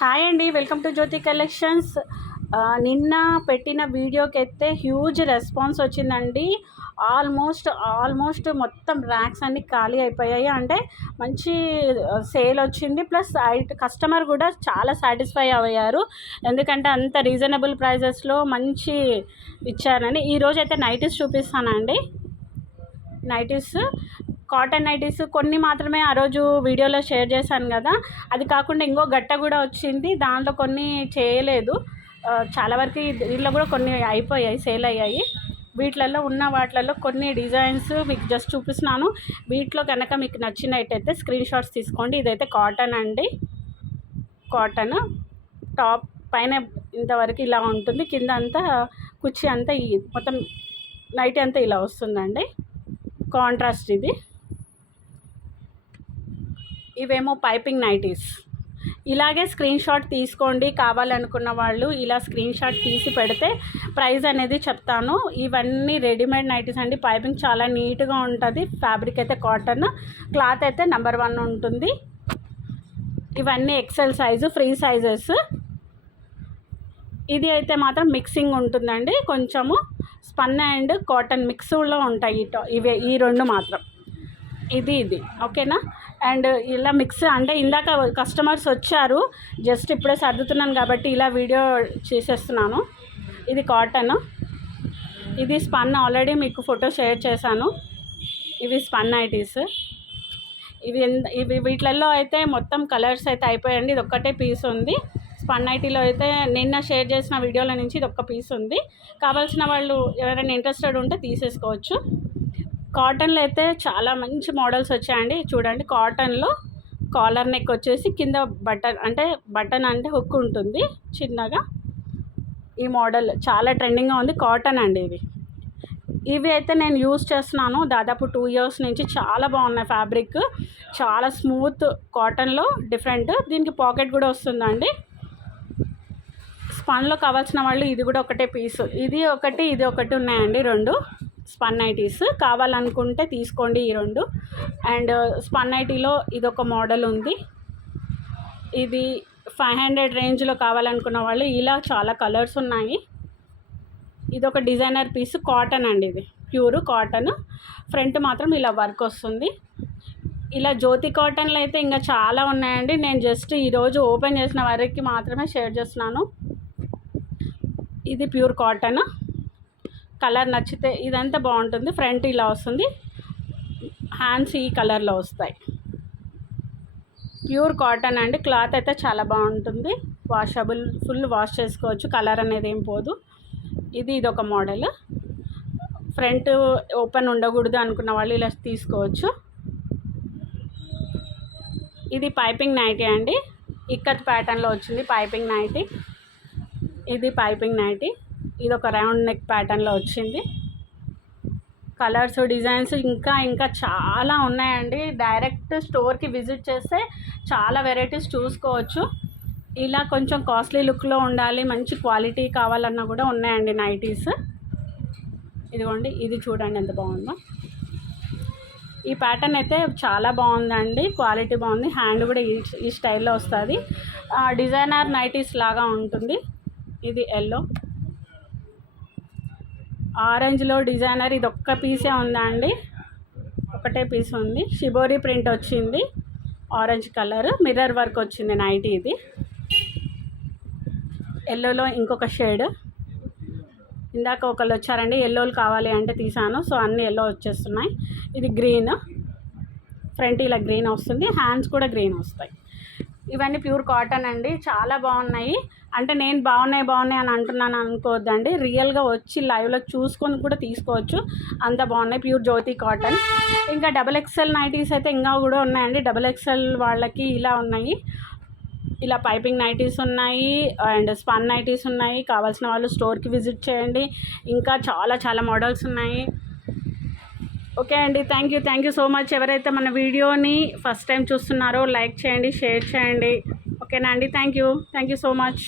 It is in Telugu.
హాయ్ అండి, వెల్కమ్ టు జ్యోతి కలెక్షన్స్. నిన్న పెట్టిన వీడియోకి అయితే హ్యూజ్ రెస్పాన్స్ వచ్చిందండి. ఆల్మోస్ట్ మొత్తం ర్యాక్స్ అన్నీ ఖాళీ అయిపోయాయి. అంటే మంచి సేల్ వచ్చింది. ప్లస్ కస్టమర్ కూడా చాలా సాటిస్ఫై అయ్యారు, ఎందుకంటే అంత రీజనబుల్ ప్రైజెస్లో మంచి ఇచ్చారని. ఈరోజు అయితే నైటీస్ చూపిస్తానండి. నైటీస్, కాటన్ నైటీస్ కొన్ని మాత్రమే ఆ రోజు వీడియోలో షేర్ చేశాను కదా. అది కాకుండా ఇంకో గట్ట కూడా వచ్చింది, దాంట్లో కొన్ని చేయలేదు. చాలా వరకు దీంట్లో కూడా కొన్ని అయిపోయాయి, సేల్ అయ్యాయి. వీటిలలో ఉన్న వాటిలలో కొన్ని డిజైన్స్ మీకు జస్ట్ చూపిస్తున్నాను. వీటిలో కనుక మీకు నచ్చినట్టయితే స్క్రీన్ షాట్స్ తీసుకోండి. ఇదైతే కాటన్ అండి. కాటన్ టాప్ పైన ఇంతవరకు ఇలా ఉంటుంది, కింద అంతా కుర్చీ అంతా మొత్తం నైట్ అంతా ఇలా వస్తుందండి. కాంట్రాస్ట్ ఇది. ఇవేమో పైపింగ్ నైటీస్. ఇలాగే స్క్రీన్ షాట్ తీసుకోండి, కావాలనుకున్న వాళ్ళు ఇలా స్క్రీన్ షాట్ తీసి పెడితే ప్రైస్ అనేది చెప్తాను. ఇవన్నీ రెడీమేడ్ నైటీస్ అండి. పైపింగ్ చాలా నీట్గా ఉంటుంది. ఫ్యాబ్రిక్ అయితే కాటన్, క్లాత్ అయితే నెంబర్ 1 ఉంటుంది. ఇవన్నీ ఎక్సెల్ సైజు, ఫ్రీ సైజెస్. ఇది అయితే మాత్రం మిక్సింగ్ ఉంటుందండి, కొంచెము స్పన్ అండ్ కాటన్ మిక్స్డ్లో ఉంటాయి ఈ రెండు మాత్రం. ఇది ఓకేనా. అండ్ ఇలా మిక్స్ అంటే ఇందాక కస్టమర్స్ వచ్చారు, జస్ట్ ఇప్పుడే సర్దుతున్నాను కాబట్టి ఇలా వీడియో చేసేస్తున్నాను. ఇది కాటన్, ఇది స్పన్. ఆల్రెడీ మీకు ఫోటో షేర్ చేశాను. ఇవి స్పన్ నైటీస్. ఇవి వీటిలలో అయితే మొత్తం కలర్స్ అయితే అయిపోయాయండి. ఇది ఒక్కటే పీస్ ఉంది. స్పన్ నైటీలో అయితే నిన్న షేర్ చేసిన వీడియోల నుంచి ఇది ఒక్క పీస్ ఉంది. కావాల్సిన వాళ్ళు ఎవరైనా ఇంట్రెస్టెడ్ ఉంటే తీసేసుకోవచ్చు. కాటన్లో అయితే చాలా మంచి మోడల్స్ వచ్చాయండి. చూడండి, కాటన్లో కాలర్ నెక్ వచ్చేసి కింద బటన్ అంటే హుక్ ఉంటుంది చిన్నగా. ఈ మోడల్ చాలా ట్రెండింగ్గా ఉంది. కాటన్ అండి ఇవి అయితే నేను యూస్ చేస్తున్నాను దాదాపు 2 ఇయర్స్ నుంచి. చాలా బాగున్నాయి. ఫ్యాబ్రిక్ చాలా స్మూత్, కాటన్లో డిఫరెంట్. దీనికి పాకెట్ కూడా వస్తుందండి. స్పన్లో కావాల్సిన వాళ్ళు ఇది కూడా ఒకటే పీసు, ఇది ఒకటి ఉన్నాయండి. 2 స్పన్ నైటీస్ కావాలనుకుంటే తీసుకోండి, ఈ 2. అండ్ స్పన్ నైటీలో ఇదొక మోడల్ ఉంది. ఇది 500 రేంజ్లో కావాలనుకున్న వాళ్ళు ఇలా చాలా కలర్స్ ఉన్నాయి. ఇదొక డిజైనర్ పీస్, కాటన్ అండి. ఇది ప్యూర్ కాటన్. ఫ్రంట్ మాత్రం ఇలా వర్క్ వస్తుంది. ఇలా జ్యోతి కాటన్లో అయితే ఇంకా చాలా ఉన్నాయండి. నేను జస్ట్ ఈరోజు ఓపెన్ చేసిన వరకు మాత్రమే షేర్ చేస్తున్నాను. ఇది ప్యూర్ కాటన్. కలర్ నచ్చితే ఇదంతా బాగుంటుంది. ఫ్రంట్ ఇలా వస్తుంది, హ్యాండ్స్ ఈ కలర్లో వస్తాయి. ప్యూర్ కాటన్ అండి. క్లాత్ అయితే చాలా బాగుంటుంది, వాషబుల్, ఫుల్ వాష్ చేసుకోవచ్చు, కలర్ అనేది ఏం పోదు. ఇదొక మోడల్. ఫ్రంట్ ఓపెన్ ఉండకూడదు అనుకున్న వాళ్ళు ఇలా తీసుకోవచ్చు. ఇది పైపింగ్ నైటీ అండి. ఇక్కత్ ప్యాటర్న్లో వచ్చింది పైపింగ్ నైటీ. ఇది పైపింగ్ నైటీ. ఇది ఒక రౌండ్ నెక్ ప్యాటర్న్లో వచ్చింది. కలర్స్, డిజైన్స్ ఇంకా చాలా ఉన్నాయండి. డైరెక్ట్ స్టోర్కి విజిట్ చేస్తే చాలా వెరైటీస్ చూసుకోవచ్చు. ఇలా కొంచెం కాస్ట్లీ లుక్లో ఉండాలి, మంచి క్వాలిటీ కావాలన్నా కూడా ఉన్నాయండి నైటీస్. ఇదిగోండి, ఇది చూడండి ఎంత బాగుందో. ఈ ప్యాటర్న్ అయితే చాలా బాగుందండి, క్వాలిటీ బాగుంది. హ్యాండ్ కూడా ఈ స్టైల్లో వస్తుంది. డిజైనర్ నైటీస్ లాగా ఉంటుంది. ఇది ఎల్లో, ఆరెంజ్లో డిజైనర్. ఇది ఒక్క పీసే ఉందా అండి, ఒకటే పీస్ ఉంది. షిబోరి ప్రింట్ వచ్చింది, ఆరెంజ్ కలర్, మిర్రర్ వర్క్ వచ్చింది నైటీ. ఇది ఎల్లోలో ఇంకొక షేడ్. ఇందాక ఒకళ్ళు వచ్చారండి, ఎల్లోలు కావాలి అంటే తీసాను, సో అన్నీ ఎల్లో వచ్చేస్తున్నాయి. ఇది గ్రీన్, ఫ్రంట్ ఇలా గ్రీన్ వస్తుంది, హ్యాండ్స్ కూడా గ్రీన్ వస్తాయి. ఇవన్నీ ప్యూర్ కాటన్ అండి, చాలా బాగున్నాయి. అంటే నేను బాగున్నాయి అని అంటున్నాను అనుకోవద్దండి, రియల్గా వచ్చి లైవ్లో చూసుకొని కూడా తీసుకోవచ్చు, అంత బాగున్నాయి. ప్యూర్ జ్యోతి కాటన్. ఇంకా XXL నైటీస్ అయితే ఇంకా కూడా ఉన్నాయండి. XXL వాళ్ళకి ఇలా ఉన్నాయి. ఇలా పైపింగ్ నైటీస్ ఉన్నాయి అండ్ స్పన్ నైటీస్ ఉన్నాయి. కావాల్సిన వాళ్ళు స్టోర్కి విజిట్ చేయండి. ఇంకా చాలా మోడల్స్ ఉన్నాయి. ఓకే అండి, థ్యాంక్ యూ సో మచ్. ఎవరైతే మన వీడియోని ఫస్ట్ టైం చూస్తున్నారో లైక్ చేయండి, షేర్ చేయండి. ఓకేనా అండి, థ్యాంక్ యూ సో మచ్.